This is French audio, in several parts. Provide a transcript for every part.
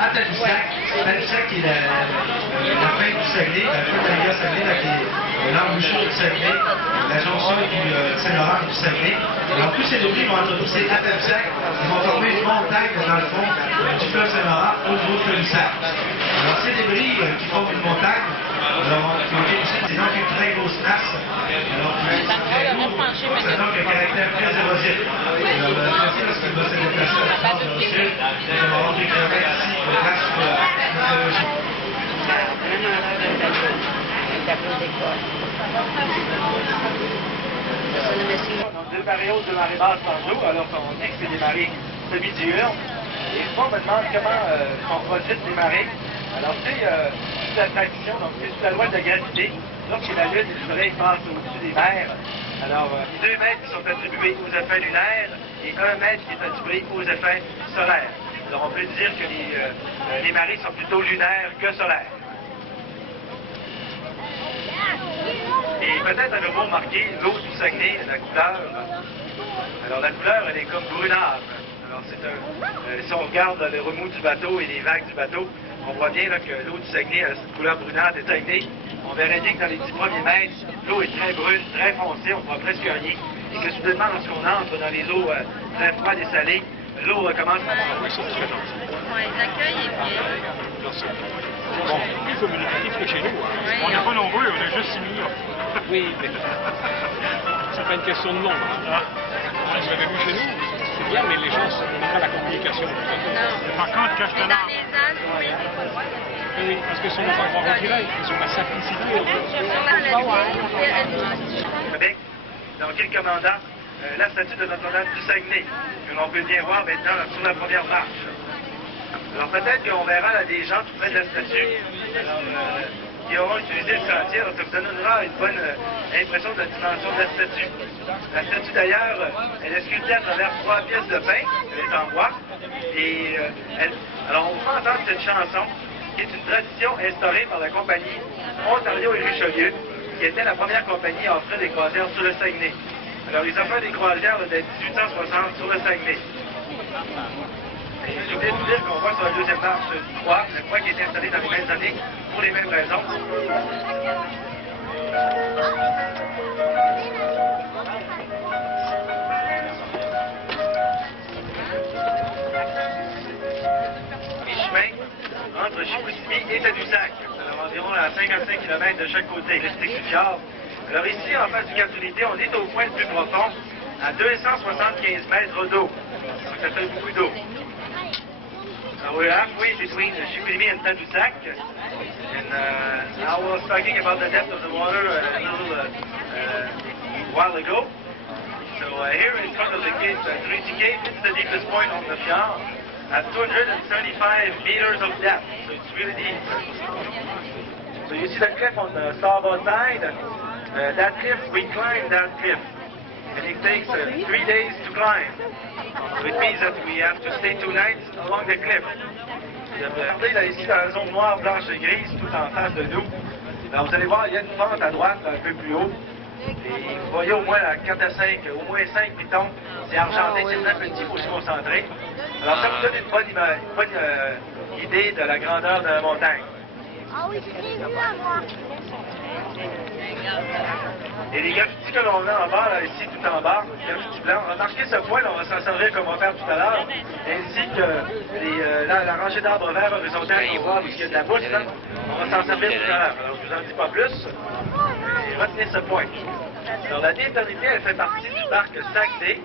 à Tadoussac. Tadoussac qui est la fin du Saguenay, la fin de la rivière Saguenay, qui est l'embouchure du Saguenay, la jonction du Saint-Laurent et du Saguenay. Alors tous ces débris vont être poussés à Tadoussac, ils vont former une montagne dans le fond du fleuve Saint-Laurent au niveau de Tadoussac. Alors ces débris qui forment une montagne, alors, qui ont été poussés, c'est donc une très grosse masse. Alors, ça donne un caractère très érosif. Alors, le glacier, lorsqu'il va se déplacer à la base de l'océan, il va avoir des kilomètres ici pour le glace sur la mythologie. Donc, deux marées hautes, deux marées basses par jour, alors qu'on dit que c'est des marées semi-diurnes. Et souvent, on me demande comment sont produites les marées. Alors, c'est la tradition, donc c'est sous la loi de la gravité. Lorsque la Lune et le Soleil passent au-dessus des mers, alors 2 mètres qui sont attribués aux effets lunaires et 1 mètre qui est attribué aux effets solaires. Alors, on peut dire que les marées sont plutôt lunaires que solaires. Et peut-être avez-vous remarqué l'eau du Saguenay, la couleur. Alors, la couleur, elle est comme brunâtre. Alors, si on regarde le remous du bateau et les vagues du bateau, on voit bien là, que l'eau du Saguenay a cette couleur brunâtre détaillée. On verrait bien que dans les 10 premiers mètres, l'eau est très brune, très foncée, on ne voit presque rien. Et que soudainement, lorsqu'on entre dans les eaux très froides et salées, l'eau commence à monter. L'accueil est bien. Bon, plus communicatif que chez nous. Hein. On n'est pas nombreux, on est juste 6 millions. Oui, mais c'est pas une question de nombre. Hein. Savez-vous chez nous? C'est bien, mais les gens n'ont pas la communication. Non. Par contre, quand je te Mais dans les Alpes, oui. Oui, parce que ce sont des endroits retirés, ils ont la simplicité. Québec, donc il commandant la statue de Notre-Dame du Saguenay, que l'on peut bien voir maintenant sur la première marche. Alors peut-être qu'on verra là, des gens tout près de la statue qui auront utilisé le sentier, alors ça vous donnera une bonne impression de la dimension de la statue. La statue d'ailleurs, elle est sculptée à travers 3 pièces de pin, elle est en bois, et alors on peut entendre cette chanson, qui est une tradition instaurée par la compagnie Ontario et Richelieu, qui était la première compagnie à offrir des croisières sur le Saguenay. Alors, ils offraient des croisières dès 1860 sur le Saguenay. J'ai oublié de vous dire qu'on voit sur la deuxième marche du croix, le croix qui a été installé dans les mêmes années pour les mêmes raisons. Entre Chicoutimi et Tadoussac, alors environ à 55 km de chaque côté, l'esthétique du fjord. Alors ici, en face du Cap d'Unité, on est au point le plus profond, à 275 mètres d'eau. Donc ça fait beaucoup d'eau. So we're halfway between Chicoutimi and Tadoussac, and I was talking about the depth of the water a little while ago. So here in front of the gate, Trinity Cave, it's the deepest point on the fjord. At 235 meters of depth, so it's really deep. So you see the cliff on the starboard side. That cliff, we climbed that cliff, and it takes 3 days to climb. So it means that we have to stay 2 nights along the cliff. Regardez là ici dans la zone noire, blanche et grise, tout en face de nous. Alors vous allez voir, il y a une pente à droite un peu plus haut. Et vous voyez au moins 4 à 5, au moins 5 pitons. C'est argenté, c'est très petit, il faut se concentrer. Alors ça vous donne une bonne idée de la grandeur de la montagne. Ah oui, c'est vu à moi. Et les graffitis que l'on a en bas, là, ici tout en bas, les graffitis blancs, remarquez ce point, là, on va s'en servir comme on va faire tout à l'heure, ainsi que la rangée d'arbres verts horizontales qu'on voit où il y a de la boue, là, on va s'en servir tout à l'heure. Alors je vous en dis pas plus, mais retenez ce point. Alors la Déternité, elle fait partie du parc Saguenay.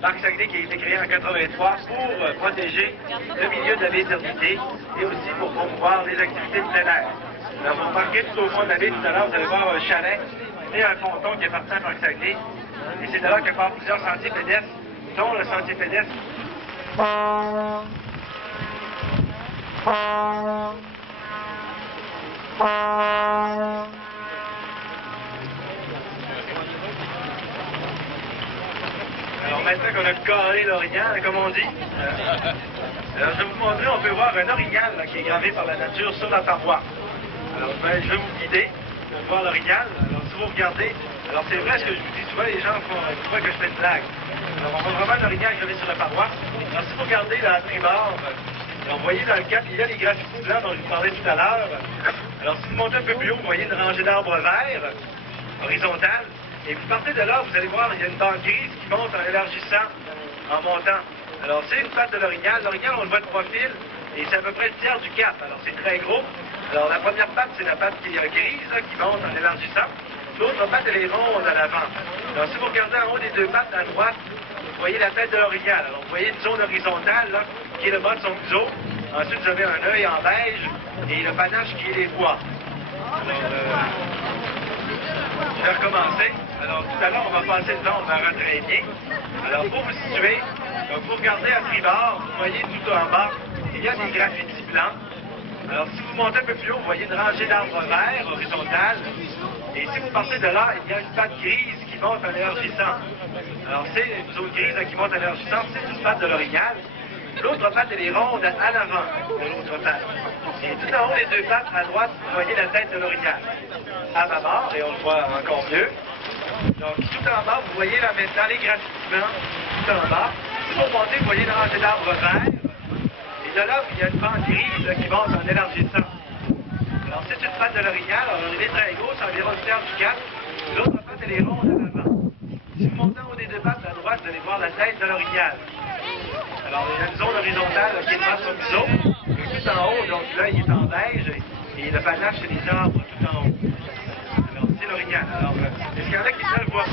Parc Saguenay qui a été créé en 83 pour protéger le milieu de la Déternité et aussi pour promouvoir les activités de plein air. Alors, vous remarquez tout au fond de la baie, tout à l'heure, vous allez voir un chalet et un ponton qui est parti à Parc Saguenay. Et c'est de là qu'il y a plusieurs sentiers pédestres, dont le sentier pédestre. Alors maintenant qu'on a carré l'orignal, comme on dit, alors je vais vous montrer, on peut voir un orignal là, qui est gravé par la nature sur la paroi. Alors je vais vous guider pour voir l'orignal. Alors si vous regardez, alors c'est vrai ce que je vous dis souvent, les gens croient que je fais une blague. Alors on voit vraiment l'orignal gravé sur la paroi. Alors si vous regardez là, à tribord, Alors, vous voyez dans le cadre, il y a les graffitis blancs dont je vous parlais tout à l'heure. Alors, si vous montez un peu plus haut, vous voyez une rangée d'arbres verts, horizontale. Et vous partez de là, vous allez voir, il y a une bande grise qui monte en élargissant, en montant. Alors, c'est une patte de l'orignal. L'orignal, on le voit de profil, et c'est à peu près le tiers du cap. Alors, c'est très gros. Alors, la première patte, c'est la patte qui est grise, là, qui monte en élargissant. L'autre patte, elle est ronde à l'avant. Alors, si vous regardez en haut des deux pattes, à droite, vous voyez la tête de l'orignal. Alors, vous voyez une zone horizontale, là, qui est le bas de son museau. Ensuite, vous avez un œil en beige et le panache qui est les pois. Alors, je vais recommencer. Alors, tout à l'heure, on va passer le temps, on va retraîner. Alors, pour vous situer, donc, vous regardez à tribord, vous voyez tout en bas, il y a des graffitis blancs. Alors, si vous montez un peu plus haut, vous voyez une rangée d'arbres verts horizontales. Et si vous partez de là, il y a une patte grise qui monte en élargissant. Alors, c'est une zone grise là, qui monte en élargissant, c'est une patte de l'orignal. L'autre patte, elle est ronde à l'avant de l'autre patte. Et tout en haut, les deux pattes, à droite, vous voyez la tête de l'orignal. À ma mort, et on le voit encore mieux. Donc, tout en bas, vous voyez là maintenant les graffitis blancs, tout en bas. Si vous montez, vous voyez une rangée d'arbres verts. Et de là, il y a une bande grise là, qui monte en élargissant. Alors, c'est une patte de l'orignal. Alors, elle est très grosse, environ le tiers du cap. L'autre patte, elle est ronde à l'avant. Si vous montez en haut des deux pattes, à droite, vous allez voir la tête de l'orignal. Alors, il y a une zone horizontale là, qui est face au museau. Et tout en haut, donc là, il est en beige. Et le panache, c'est des arbres tout en haut. Alors, c'est l'orignal. Alors, est-ce qu'il y en a qui se le voient?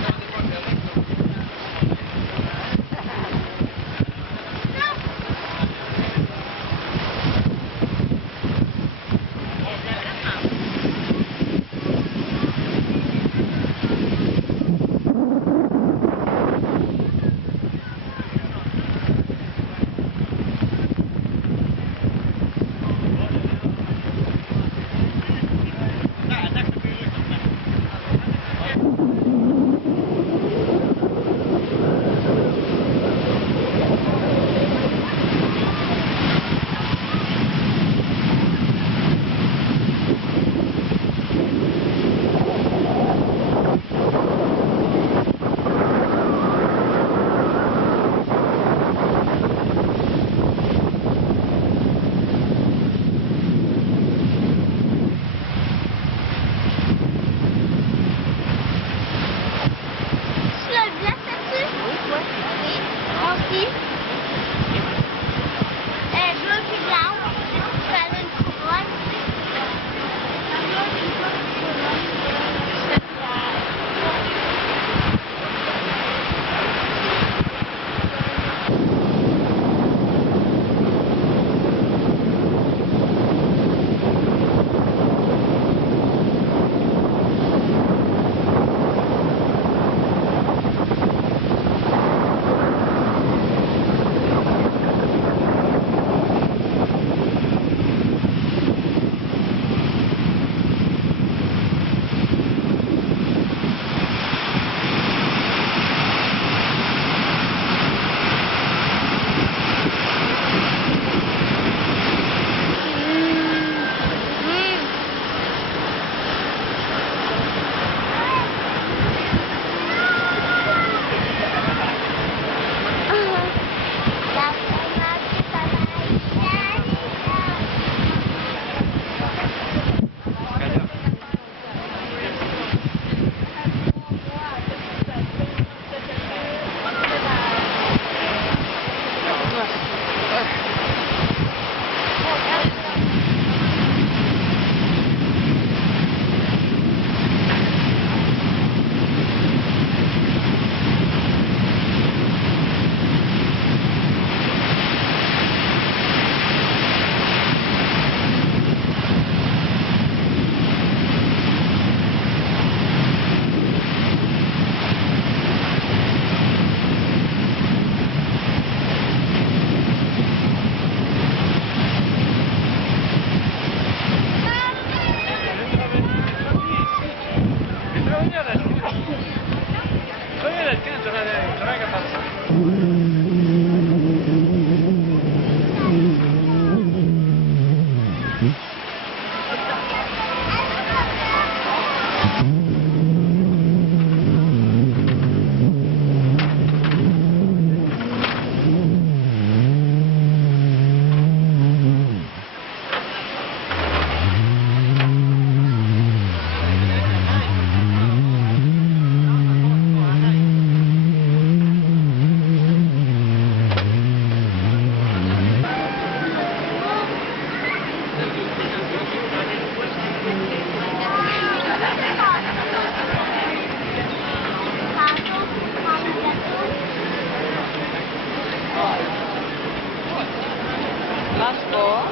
pas.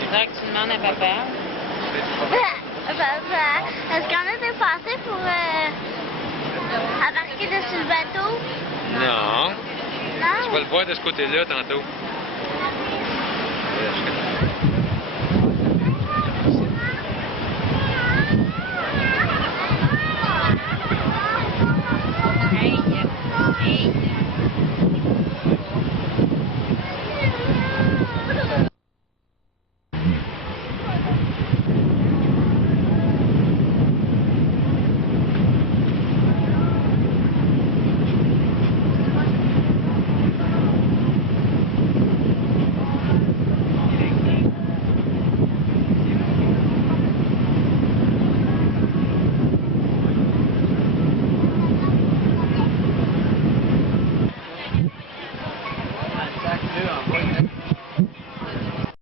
Faudrait que tu demandes à papa. Papa, est-ce qu'on a dépassé pour embarquer dessus le bateau? Non. Tu vas Non? le voir de ce côté-là tantôt.